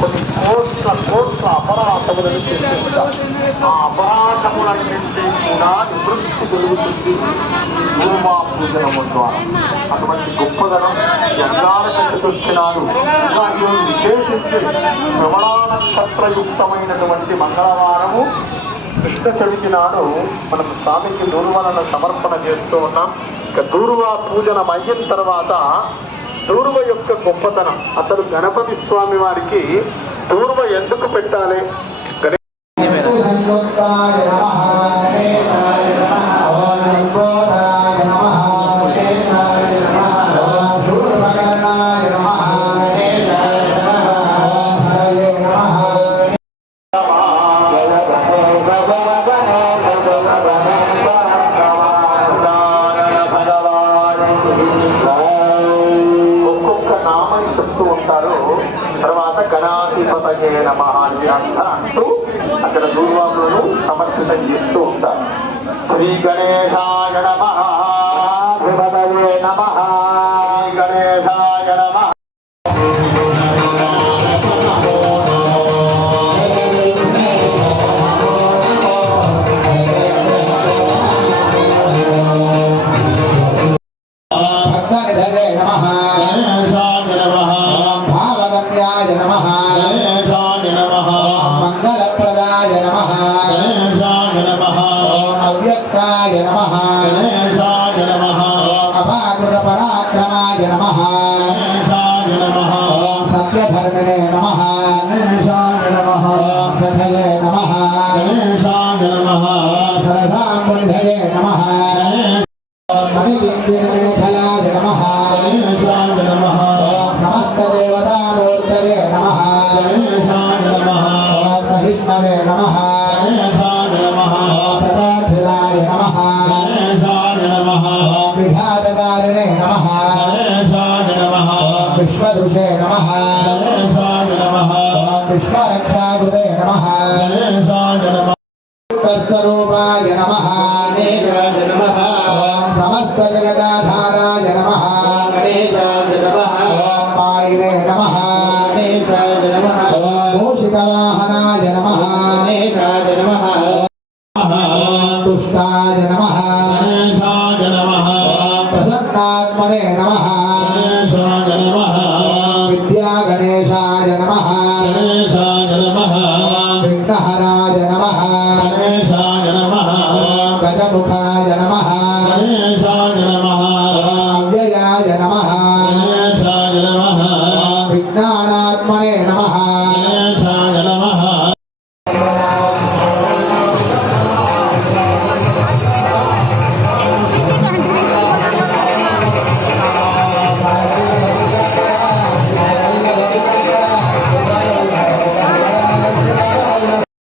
కొన్ని కోట్ల అపరాధములను చేస్తుంటారు. ఆ అపరాధములన్నింటి కూడా నివృత్తి కలుగుతుంది దూర్వా పూజనము ద్వారా. అటువంటి గొప్పదనం ఎండాల కట్టుకొచ్చినాడు. విశేషించి శ్రవణ నక్షత్రయుక్తమైనటువంటి మంగళవారము కృష్ణ చవితి నాడు మనం స్వామికి దూర్వలను సమర్పణ చేస్తూ ఉన్నాం. ఇక దూర్వా పూజనం అయిన తర్వాత దూర్వ యొక్క గొప్పతనం, అసలు గణపతి స్వామి వారికి దూర్వ ఎందుకు పెట్టాలి? చెప్తూ ఉంటారు. తర్వాత గణాధిపతయే నమః అంటూ అక్కడ దూర్వాములను సమర్పితం చేస్తూ ఉంటారు. శ్రీ గణేశాయ నమః, అధిపతయే నమః, శ్రీ గణేశాయ నమః. మంగళప్రదాయ నమః, అవ్యక్తాయ నమః, అపాకృత పరాక్రమాయ నమః, సత్యధర్మిణే నమః, సతయే నమః, సరసాంబుద్ధయే నమః, మణిబిందుమేఖలాయ నమః, సమస్త దేవతామూర్తయే నమః, సహిష్ణవే నమః, సదాభిలాయ నమః, విఘాతకారిణే నమః, విశ్వదృశే నమః, విశ్వరక్షాకృతే నమః, స్వరూపాయ నమః, సమస్త జగదాధారాయ నమః, పాయినే నమః, మూషికవాహనాయ నమః, తుష్టాయ నమః, ప్రసన్నాత్మనే నమః, విద్యాగణేశాయ నమః, విఘ్నహరాయ నమః, గజముఖాయ నమః, అవ్యయాయ నమః, విజ్ఞానాత్మనే నమః,